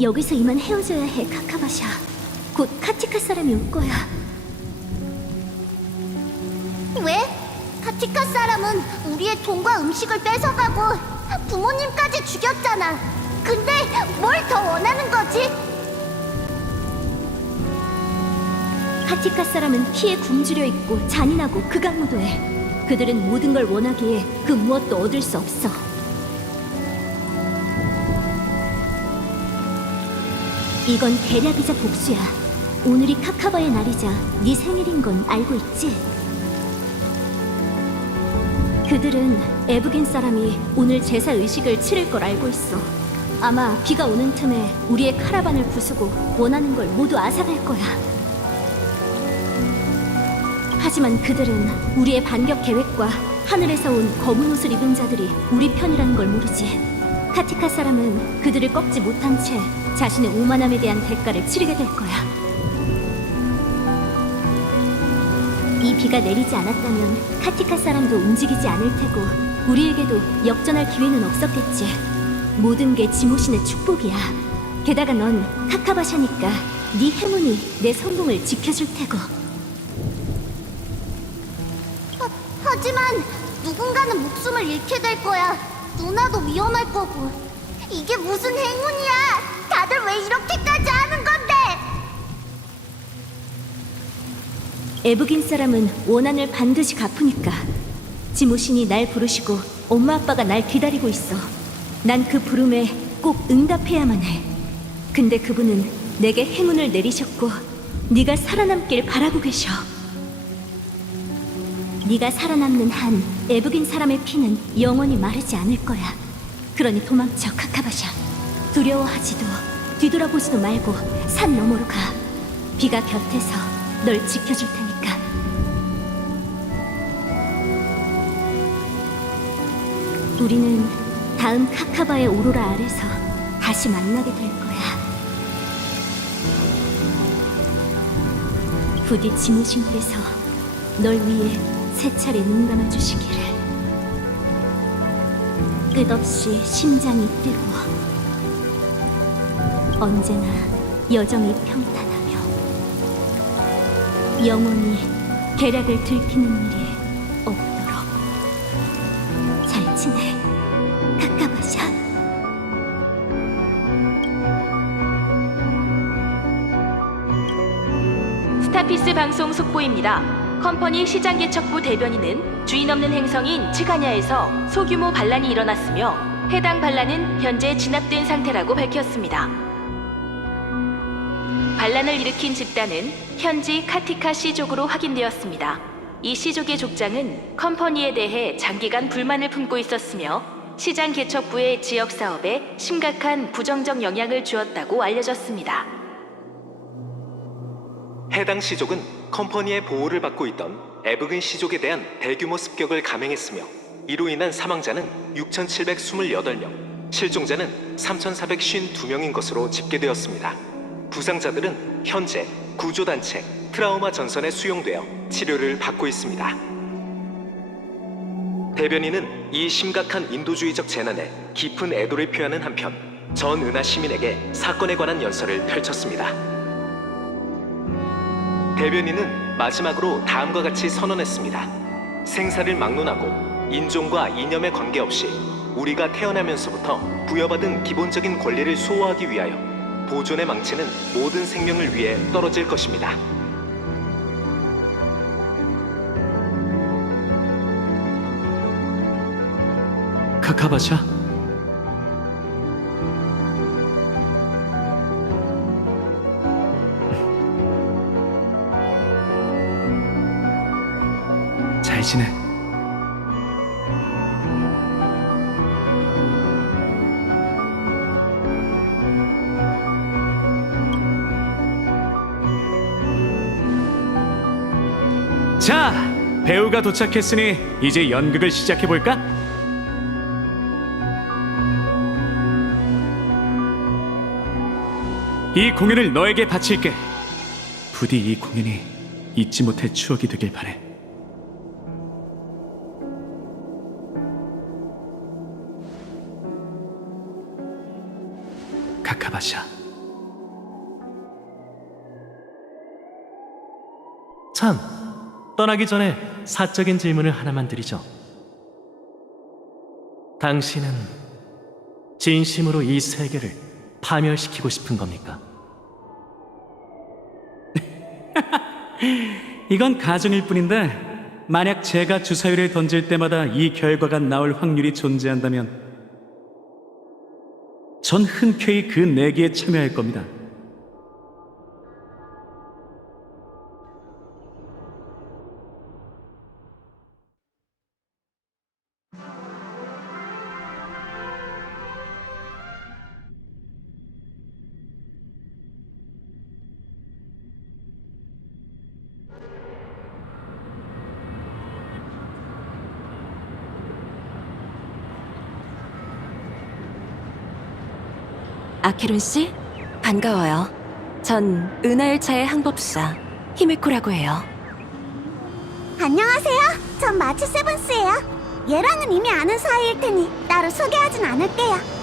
여기서 이만 헤어져야 해, 카카바샤. 곧 카티카 사람이 올 거야. 왜? 카티카 사람은 우리의 돈과 음식을 뺏어가고 부모님까지 죽였잖아. 근데 뭘 더 원하는 거지? 카티카 사람은 피에 굶주려 있고 잔인하고 극악무도해. 그들은 모든 걸 원하기에 그 무엇도 얻을 수 없어. 이건 대략이자 복수야. 오늘이 카카바의 날이자 네 생일인 건 알고 있지? 그들은 에브겐 사람이 오늘 제사 의식을 치를 걸 알고 있어. 아마 비가 오는 틈에 우리의 카라반을 부수고 원하는 걸 모두 앗아갈 거야. 하지만 그들은 우리의 반격 계획과 하늘에서 온 검은 옷을 입은 자들이 우리 편이라는 걸 모르지. 카티카 사람은 그들을 꺾지 못한 채 자신의 오만함에 대한 대가를 치르게 될 거야. 이 비가 내리지 않았다면 카티카 사람도 움직이지 않을 테고 우리에게도 역전할 기회는 없었겠지. 모든 게 지모신의 축복이야. 게다가 넌 카카바샤니까 네 행운이 내 성공을 지켜줄 테고. 하, 하지만 누군가는 목숨을 잃게 될 거야. 누나도 위험할 거고. 이게 무슨 행운이야? 다들 왜 이렇게까지 하는 건데? 에브긴 사람은 원한을 반드시 갚으니까 지모신이 날 부르시고 엄마 아빠가 날 기다리고 있어. 난 그 부름에 꼭 응답해야만 해. 근데 그분은 내게 행운을 내리셨고 네가 살아남길 바라고 계셔. 네가 살아남는 한 에브긴 사람의 피는 영원히 마르지 않을 거야. 그러니 도망쳐 카카바샤. 두려워하지도 뒤돌아보지도 말고 산 너머로 가. 비가 곁에서 널 지켜줄 테니까. 우리는 다음 카카바의 오로라 아래서 다시 만나게 될 거야. 부디 지무신께서 널 위해 세 차례 눈 감아 주시기를. 끝없이 심장이 뛰고 언제나 여정이 평탄하며 영원히 계략을 들키는 일이 없도록 잘 지내 카카바샤 스타피스 방송 속보입니다. 컴퍼니 시장 개척부 대변인은 주인 없는 행성인 츠가냐에서 소규모 반란이 일어났으며 해당 반란은 현재 진압된 상태라고 밝혔습니다. 반란을 일으킨 집단은 현지 카티카 씨족으로 확인되었습니다. 이 씨족의 족장은 컴퍼니에 대해 장기간 불만을 품고 있었으며 시장 개척부의 지역 사업에 심각한 부정적 영향을 주었다고 알려졌습니다. 해당 시족은 컴퍼니의 보호를 받고 있던 에브근 시족에 대한 대규모 습격을 감행했으며 이로 인한 사망자는 6,728명, 실종자는 3,452명인 것으로 집계되었습니다. 부상자들은 현재 구조단체 트라우마 전선에 수용되어 치료를 받고 있습니다. 대변인은 이 심각한 인도주의적 재난에 깊은 애도를 표하는 한편 전 은하 시민에게 사건에 관한 연설을 펼쳤습니다. 대변인은 마지막으로 다음과 같이 선언했습니다. 생사를 막론하고 인종과 이념에 관계없이 우리가 태어나면서부터 부여받은 기본적인 권리를 수호하기 위하여 보존의 망치는 모든 생명을 위해 떨어질 것입니다. 카카바샤? 잘 지내. 자, 배우가 도착했으니 이제 연극을 시작해 볼까? 이 공연을 너에게 바칠게. 부디 이 공연이 잊지 못할 추억이 되길 바래. 카카바샤. 참, 떠나기 전에 사적인 질문을 하나만 드리죠. 당신은 진심으로 이 세계를 파멸시키고 싶은 겁니까? 이건 가정일 뿐인데 만약 제가 주사위를 던질 때마다 이 결과가 나올 확률이 존재한다면 전 흔쾌히 그 내기에 참여할 겁니다. 아키룬 씨, 반가워요. 전 은하열차의 항법사 히메코라고 해요. 안녕하세요. 전 마치 세븐스예요. 얘랑은 이미 아는 사이일 테니 따로 소개하진 않을게요.